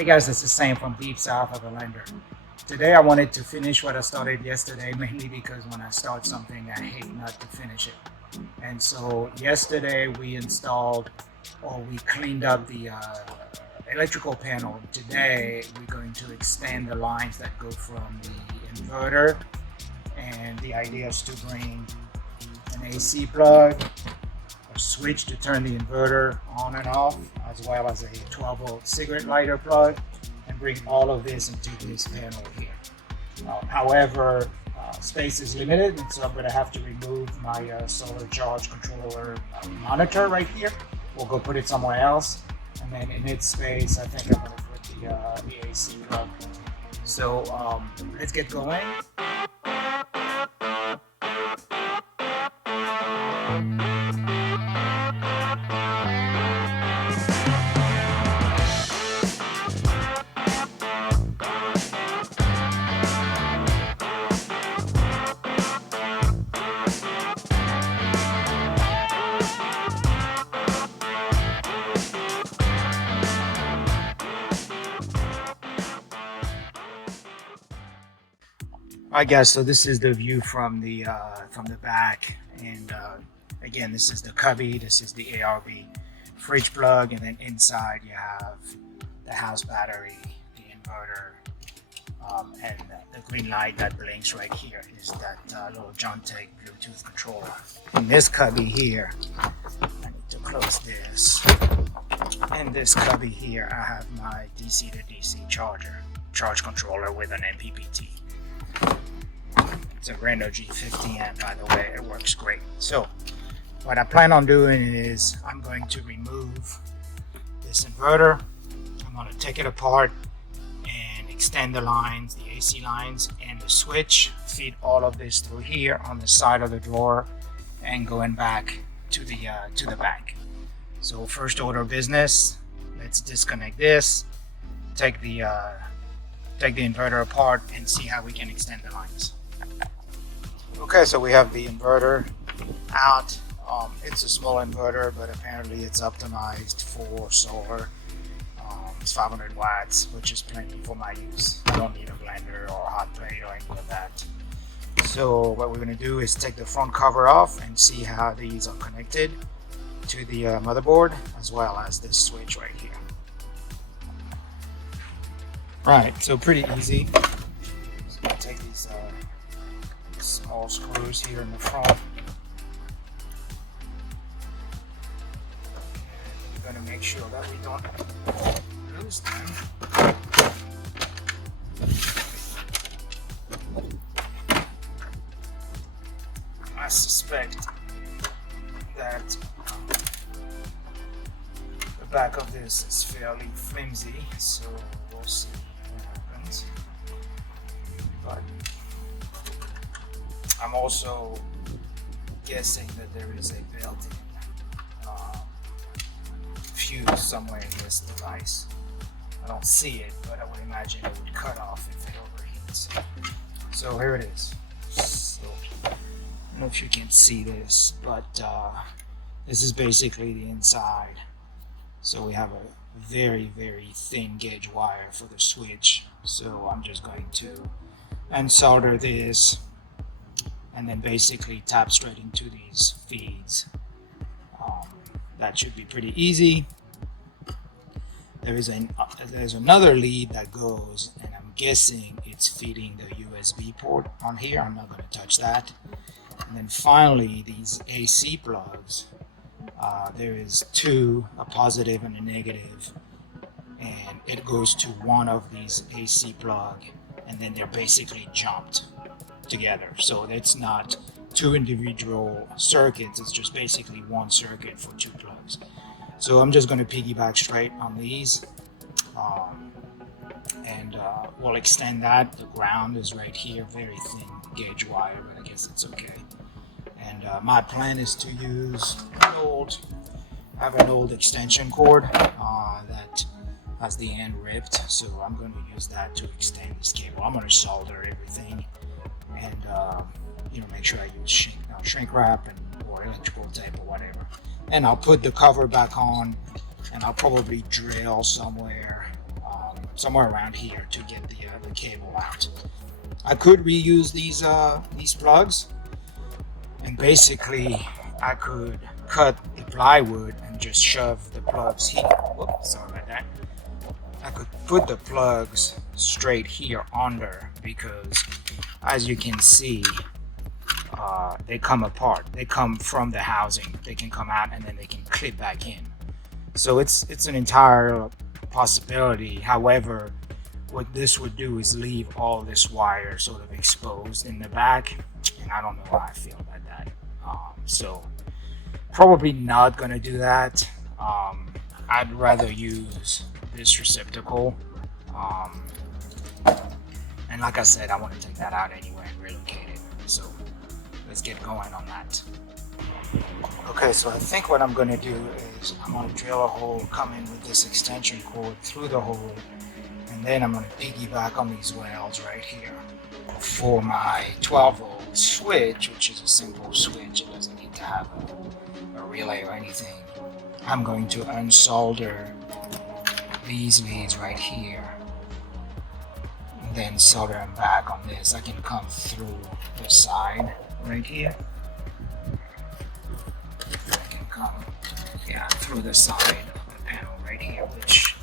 Hey guys, it's the same from deep south of Overlander. Today I wanted to finish what I started yesterday, mainly because when I start something, I hate not to finish it. And so yesterday we installed, or we cleaned up the electrical panel. Today we're going to extend the lines that go from the inverter, and the idea is to bring an AC plug, a switch to turn the inverter on and off, as well as a 12-volt cigarette lighter plug, and bring all of this into this panel here. However, space is limited, and so I'm going to have to remove my solar charge controller monitor right here. We'll go put it somewhere else, and then in its space, I think I'm going to put the AC plug. So let's get going. Alright guys, so this is the view from the back, and again, this is the cubby, this is the ARV fridge plug, and then inside you have the house battery, the inverter, and the green light that blinks right here is that little Jontech Bluetooth controller. In this cubby here, I need to close this. In this cubby here, I have my DC to DC charge controller with an MPPT. It's a Reno G50 amp, by the way. It works great. So what I plan on doing is I'm going to remove this inverter. I'm going to take it apart and extend the lines, the AC lines, and the switch, feed all of this through here on the side of the drawer, and going back to the back. So first order of business, let's disconnect this, take the inverter apart, and see how we can extend the lines. Okay, so we have the inverter out. It's a small inverter, but apparently it's optimized for solar. It's 500 watts, which is plenty for my use. I don't need a blender or a hot plate or any of that. So what we're going to do is take the front cover off and see how these are connected to the motherboard, as well as this switch right here. Right, so pretty easy. Just going to take these small screws here in the front. And we're going to make sure that we don't lose them. I suspect that the back of this is fairly flimsy, so we'll see what happens. But I'm also guessing that there is a built-in fuse somewhere in this device. I don't see it, but I would imagine it would cut off if it overheats. So here it is. So, I don't know if you can see this, but this is basically the inside. So we have a very, very thin gauge wire for the switch. So I'm just going to unsolder this, and then basically tap straight into these feeds. That should be pretty easy. There's another lead that goes, and I'm guessing it's feeding the USB port on here. I'm not going to touch that. And then finally, these AC plugs. There is two, a positive and a negative, and it goes to one of these AC plug, and then they're basically jumped together. So it's not two individual circuits, it's just basically one circuit for two plugs. So I'm just going to piggyback straight on these, and we'll extend that. The ground is right here, very thin gauge wire, but I guess it's okay. And my plan is to use I have an old extension cord that has the end ripped, so I'm going to use that to extend this cable. I'm going to solder everything, and make sure I use shrink wrap or electrical tape or whatever. And I'll put the cover back on, and I'll probably drill somewhere somewhere around here to get the cable out. I could reuse these plugs, and basically I could cut the plywood and just shove the plugs here. Whoops, sorry about that. I could put the plugs straight here under, because as you can see, they come apart. They come from the housing. They can come out and then they can clip back in. So it's an entire possibility. However, what this would do is leave all this wire sort of exposed in the back, and I don't know how I feel about that. So probably not gonna do that. I'd rather use this receptacle, and like I said, I want to take that out anyway and relocate it. So let's get going on that. Okay, so I think what I'm gonna do is I'm gonna drill a hole, come in with this extension cord through the hole, and then I'm gonna piggyback on these welds right here for my 12-volt switch, which is a simple switch. It doesn't need to have a relay or anything. I'm going to unsolder these leads right here, and then solder them back on this. I can come through the side right here. I can come, through the side of the panel right here, which,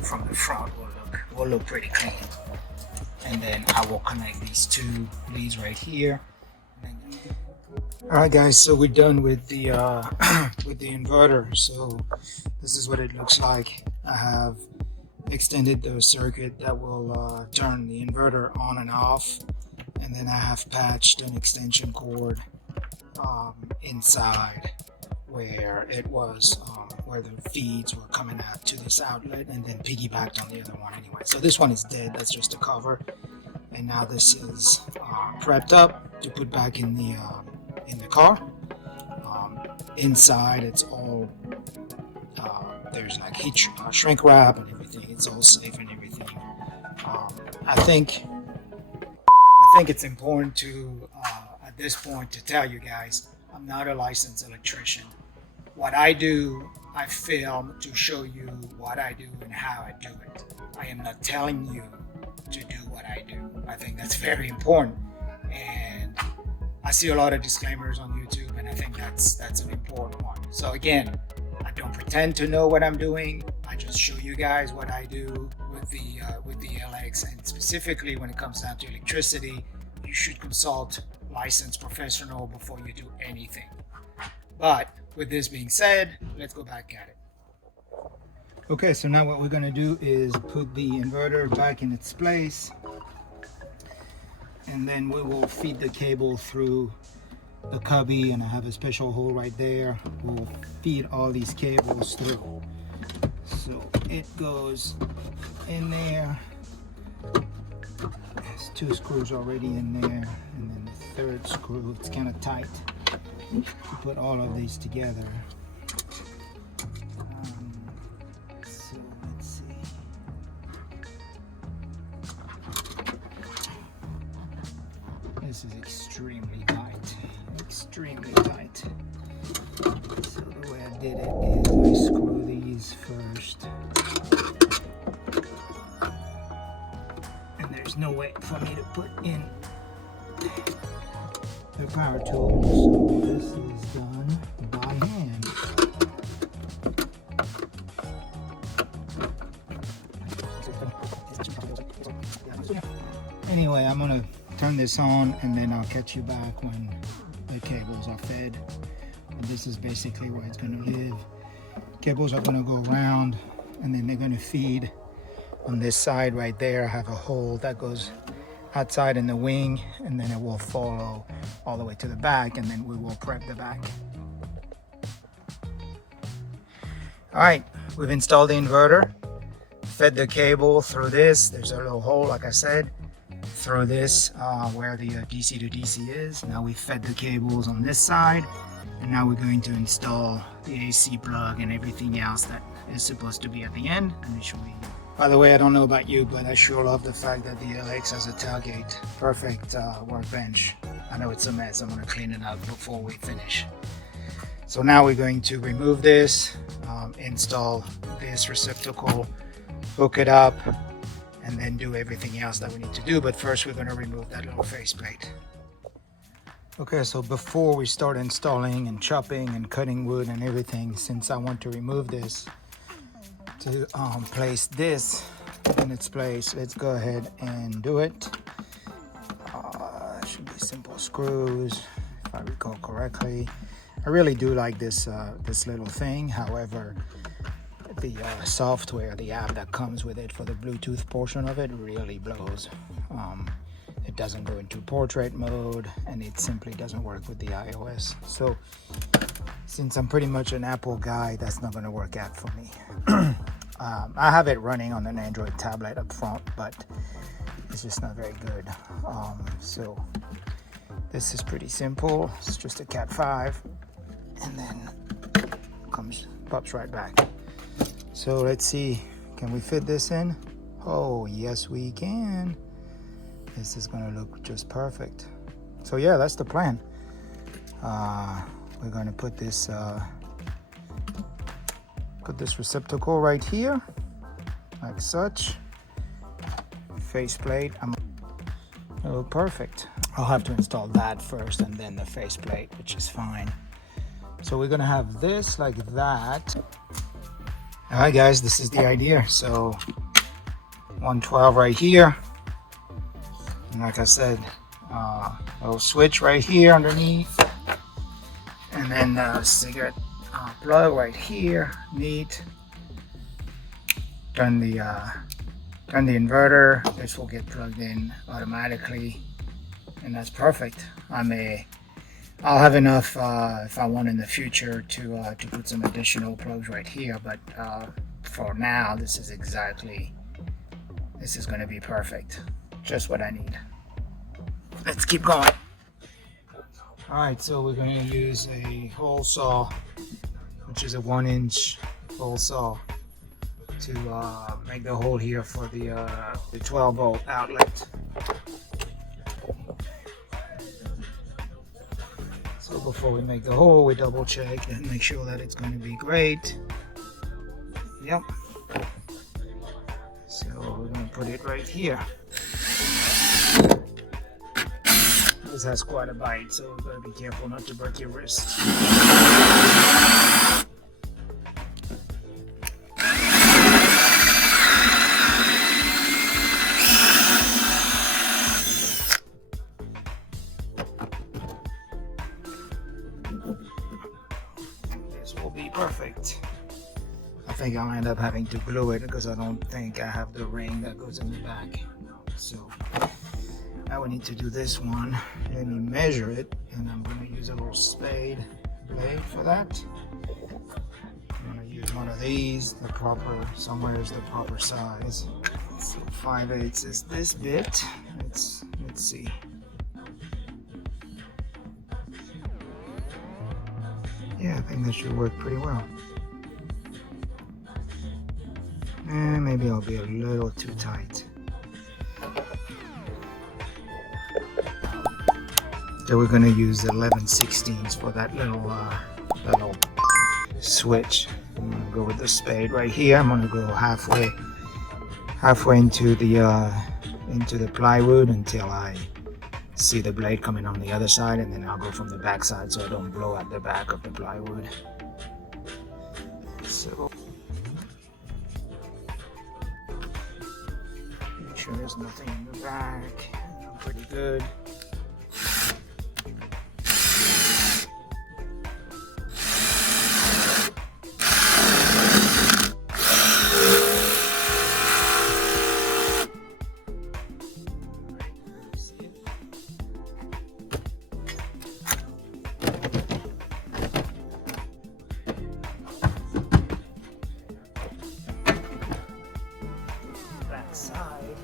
from the front will look pretty clean. And then I will connect these two leads right here. All right, guys, so we're done with the inverter. So this is what it looks like. I have extended the circuit that will turn the inverter on and off, and then I have patched an extension cord inside where it was where the feeds were coming out to this outlet, and then piggybacked on the other one anyway. So this one is dead. That's just a cover, and now this is prepped up to put back in the car. Inside, it's all there's like heat shrink wrap and everything. It's all safe and everything. I think it's important to at this point to tell you guys, I'm not a licensed electrician. What I do, I film to show you what I do and how I do it. I am not telling you to do what I do. I think that's very important, and I see a lot of disclaimers on YouTube, and I think that's an important one. So again, I don't pretend to know what I'm doing. I just show you guys what I do with the LX, and specifically when it comes down to electricity, you should consult licensed professional before you do anything. But with this being said, let's go back at it. Okay, so now what we're going to do is put the inverter back in its place, and then we will feed the cable through the cubby, and I have a special hole right there. We'll feed all these cables through. So it goes in there. There's 2 screws already in there, and then the 3rd screw, it's kind of tight. Put all of these together. So let's see. This is extremely tight. Extremely tight. So the way I did it is I screw these first. And there's no way for me to put in the power tools. So this is done by hand. Anyway, I'm gonna turn this on, and then I'll catch you back when the cables are fed. And this is basically where it's gonna live. Cables are gonna go around, and then they're gonna feed on this side right there. I have a hole that goes outside in the wing, and then it will follow all the way to the back, and then we will prep the back. All right, we've installed the inverter, fed the cable through this. There's a little hole, like I said, through this where the DC to DC is. Now we fed the cables on this side, and now we're going to install the AC plug and everything else that is supposed to be at the end initially. By the way, I don't know about you, but I sure love the fact that the LX has a tailgate. Perfect workbench. I know it's a mess. I'm going to clean it up before we finish. So now we're going to remove this, install this receptacle, hook it up, and then do everything else that we need to do. But first we're going to remove that little faceplate. Okay, so before we start installing and chopping and cutting wood and everything, since I want to remove this to place this in its place, let's go ahead and do it. Should be simple screws, if I recall correctly. I really do like this this little thing. However, the software, the app that comes with it for the Bluetooth portion of it really blows. It doesn't go into portrait mode, and it simply doesn't work with the iOS. So since I'm pretty much an Apple guy, that's not going to work out for me. I have it running on an Android tablet up front, but it's just not very good. So this is pretty simple. It's just a Cat 5, and then pops right back. So let's see, can we fit this in? Oh yes we can. This is gonna look just perfect. So yeah, that's the plan. We're gonna put this receptacle right here, like such. Faceplate. Oh, perfect. I'll have to install that first and then the faceplate, which is fine. So we're gonna have this like that. All right, guys, this is the idea. So 112 right here. And like I said, little switch right here underneath, and then the cigarette plug right here. Neat. Turn the inverter. This will get plugged in automatically, and that's perfect. I'll have enough if I want in the future to put some additional plugs right here. But for now, this is going to be perfect. Just what I need. Let's keep going. All right, so we're going to use a hole saw, which is a 1-inch hole saw, to make the hole here for the 12-volt outlet. So before we make the hole, we double check and make sure that it's going to be great. Yep. So we're going to put it right here. This has quite a bite, so you've got to be careful not to break your wrist. This will be perfect. I think I'll end up having to glue it because I don't think I have the ring that goes in the back. So now we need to do this one. Let me measure it, and I'm going to use a little spade blade for that. I'm going to use one of these. Somewhere is the proper size. So 5/8 is this bit. Let's see. Yeah, I think that should work pretty well. And maybe I'll be a little too tight. So we're going to use 11/16 for that little switch. I'm going to go with the spade right here. I'm going to go halfway into the plywood until I see the blade coming on the other side, and then I'll go from the back side so I don't blow out the back of the plywood. So make sure there's nothing in the back. Pretty good. Side.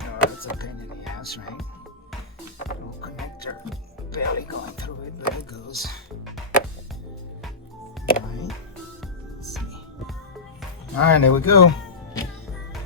Oh, it's a pain in the ass, right? Little connector barely going through it, but it goes. Alright. Let's see. Alright, there we go.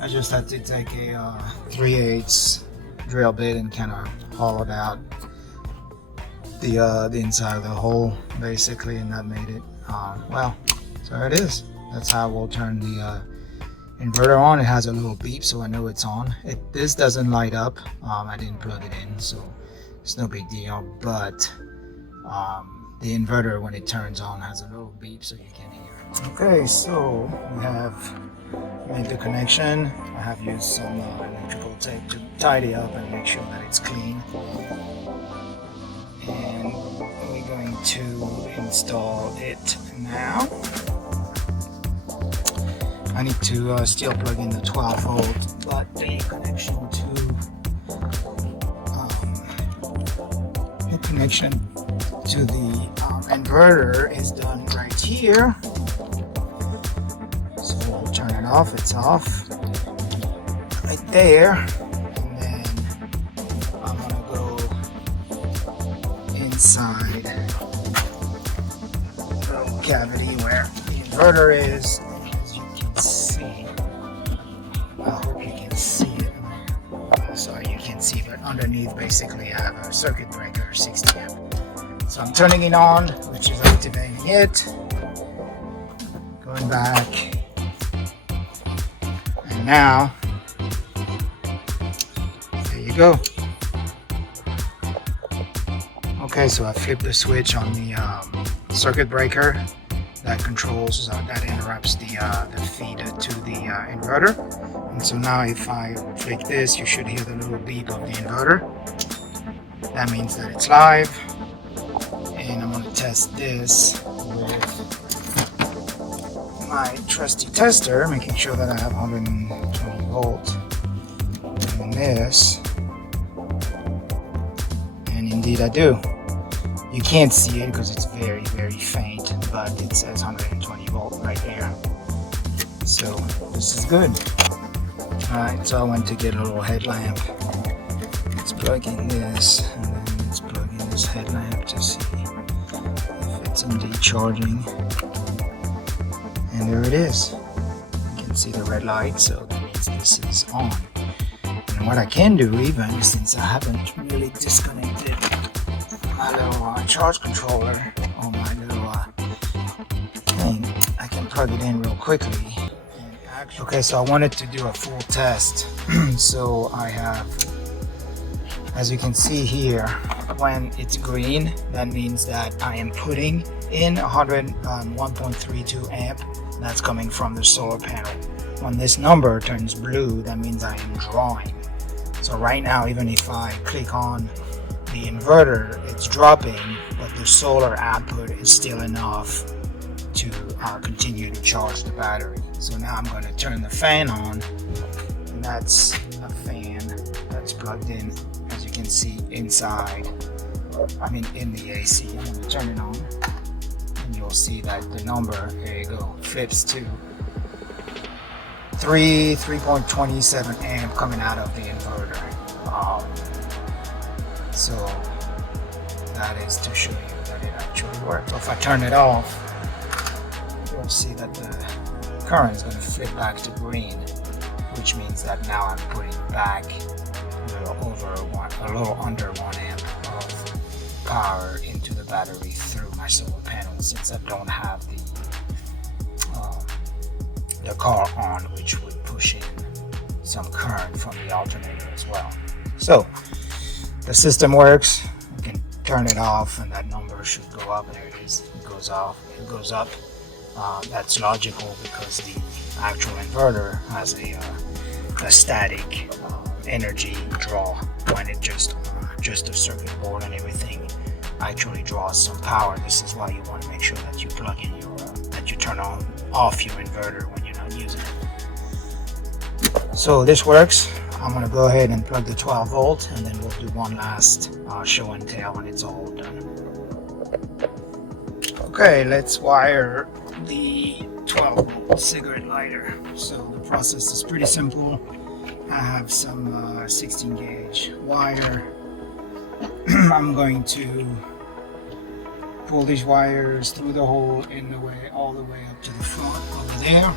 I just had to take a 3/8 drill bit and kind of hollowed out the inside of the hole basically, and that made it well, so there it is. That's how we'll turn the inverter on. It has a little beep, so I know it's on. This doesn't light up. I didn't plug it in, so it's no big deal, but the inverter, when it turns on, has a little beep so you can hear it. Okay, so we have made the connection. I have used some electrical tape to tidy up and make sure that it's clean. And we're going to install it now. I need to still plug in the 12 volt, but the connection to the inverter is done right here. So we'll turn it off. It's off right there, and then I'm gonna go inside the little cavity where the inverter is. As you can see, I hope you can see it. Sorry, you can't see, but underneath basically I have a circuit breaker, 60 amp. So I'm turning it on, which is activating it. Going back, and now there you go. Okay, so I flipped the switch on the circuit breaker that controls, that interrupts the feed to the inverter. And so now if I flick this, you should hear the little beep of the inverter. That means that it's live. And I'm going to test this with my trusty tester, making sure that I have 120 volt in this. And indeed I do. You can't see it because it's very, very faint, but it says 120 volt right there. So this is good. Alright, so I went to get a little headlamp. Let's plug in this, and then let's plug in this headlamp to see if it's indeed charging. And there it is. You can see the red light, so that means this is on. And what I can do, even since I haven't really disconnected my little charge controller on my little thing, I can plug it in real quickly. Okay, so I wanted to do a full test. So I have, as you can see here, when it's green, that means that I am putting in 1.32 amp. That's coming from the solar panel. When this number turns blue, that means I am drawing. So right now, even if I click on the inverter, it's dropping, but the solar output is still enough to continue to charge the battery. So now I'm going to turn the fan on, and that's a fan that's plugged in, as you can see, inside, in the AC. I'm going to turn it on, and you'll see that the number, there you go, flips to 3.27 amp coming out of the inverter. So that is to show you that it actually works. So if I turn it off, you'll see that the current is going to flip back to green, which means that now I'm putting back a little under 1 amp of power into the battery through my solar panel, since I don't have the car on, which would push in some current from the alternator as well. So the system works. You can turn it off, and that number should go up. There it is. It goes off. It goes up. That's logical because the actual inverter has a static energy draw when it just the circuit board and everything actually draws some power. This is why you want to make sure that you plug in that you turn off your inverter when you're not using it. So this works. I'm going to go ahead and plug the 12 volt, and then we'll do one last show and tell when it's all done. Okay, let's wire the 12 volt cigarette lighter. So the process is pretty simple. I have some 16 gauge wire. I'm going to pull these wires through the hole all the way up to the front over there.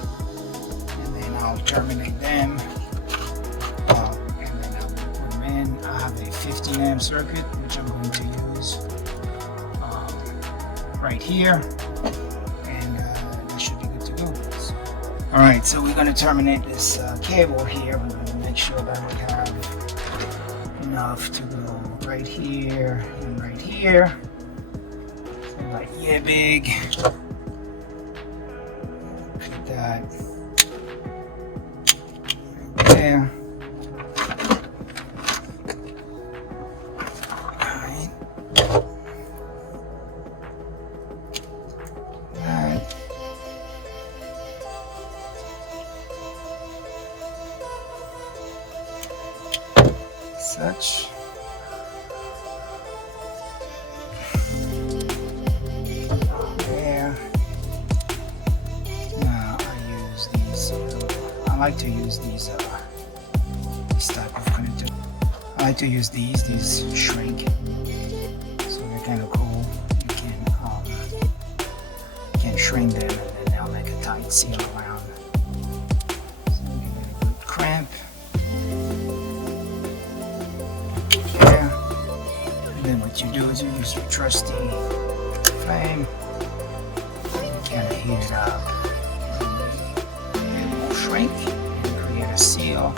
I'll terminate them. And then I'll put them in. I have a 15 amp circuit, which I'm going to use right here. And that should be good to go. Alright, so we're going to terminate this cable here. We're going to make sure that we have enough to go right here and right here. So like, yeah, big. Put that right there. Alright. That. Such. I like to use these type of connector. I like to use these shrink, so they're kind of cool. You can shrink them and then they'll make a tight seal around. So give it a good crimp. Yeah. And then what you do is you use your trusty flame. You kind of heat it up. Shrink and create a seal.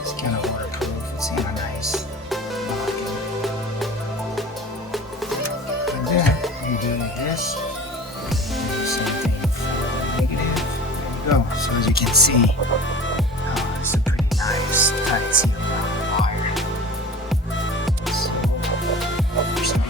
It's kind of waterproof. It's kind of nice. I like it. And then you do like this. Do the same thing for negative. There you go. So as you can see, it's a pretty nice tight seal around the wire. So there's some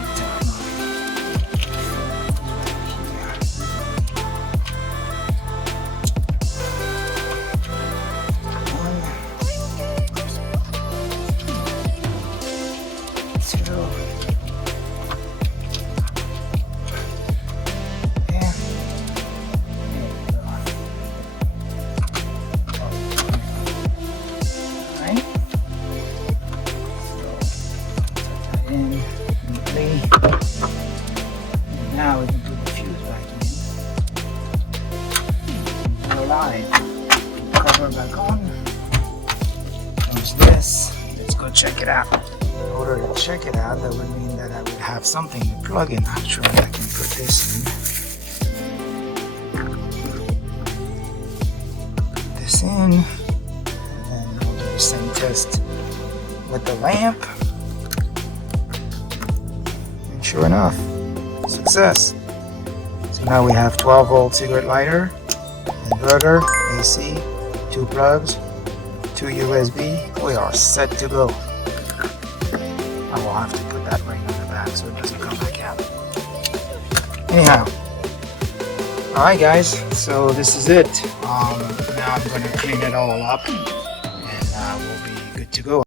now we can put the fuse back in. Go live. Cover back on. There's this. Let's go check it out. In order to check it out, that would mean that I would have something to plug in. Actually, I can put this in. Put this in. And then we'll do the same test with the lamp. And sure enough, success. So now we have 12 volt cigarette lighter, inverter, AC, 2 plugs, 2 USB. We are set to go. I will have to put that ring on the back so it doesn't come back out. Anyhow, alright guys, so this is it. Now I'm going to clean it all up and we'll be good to go.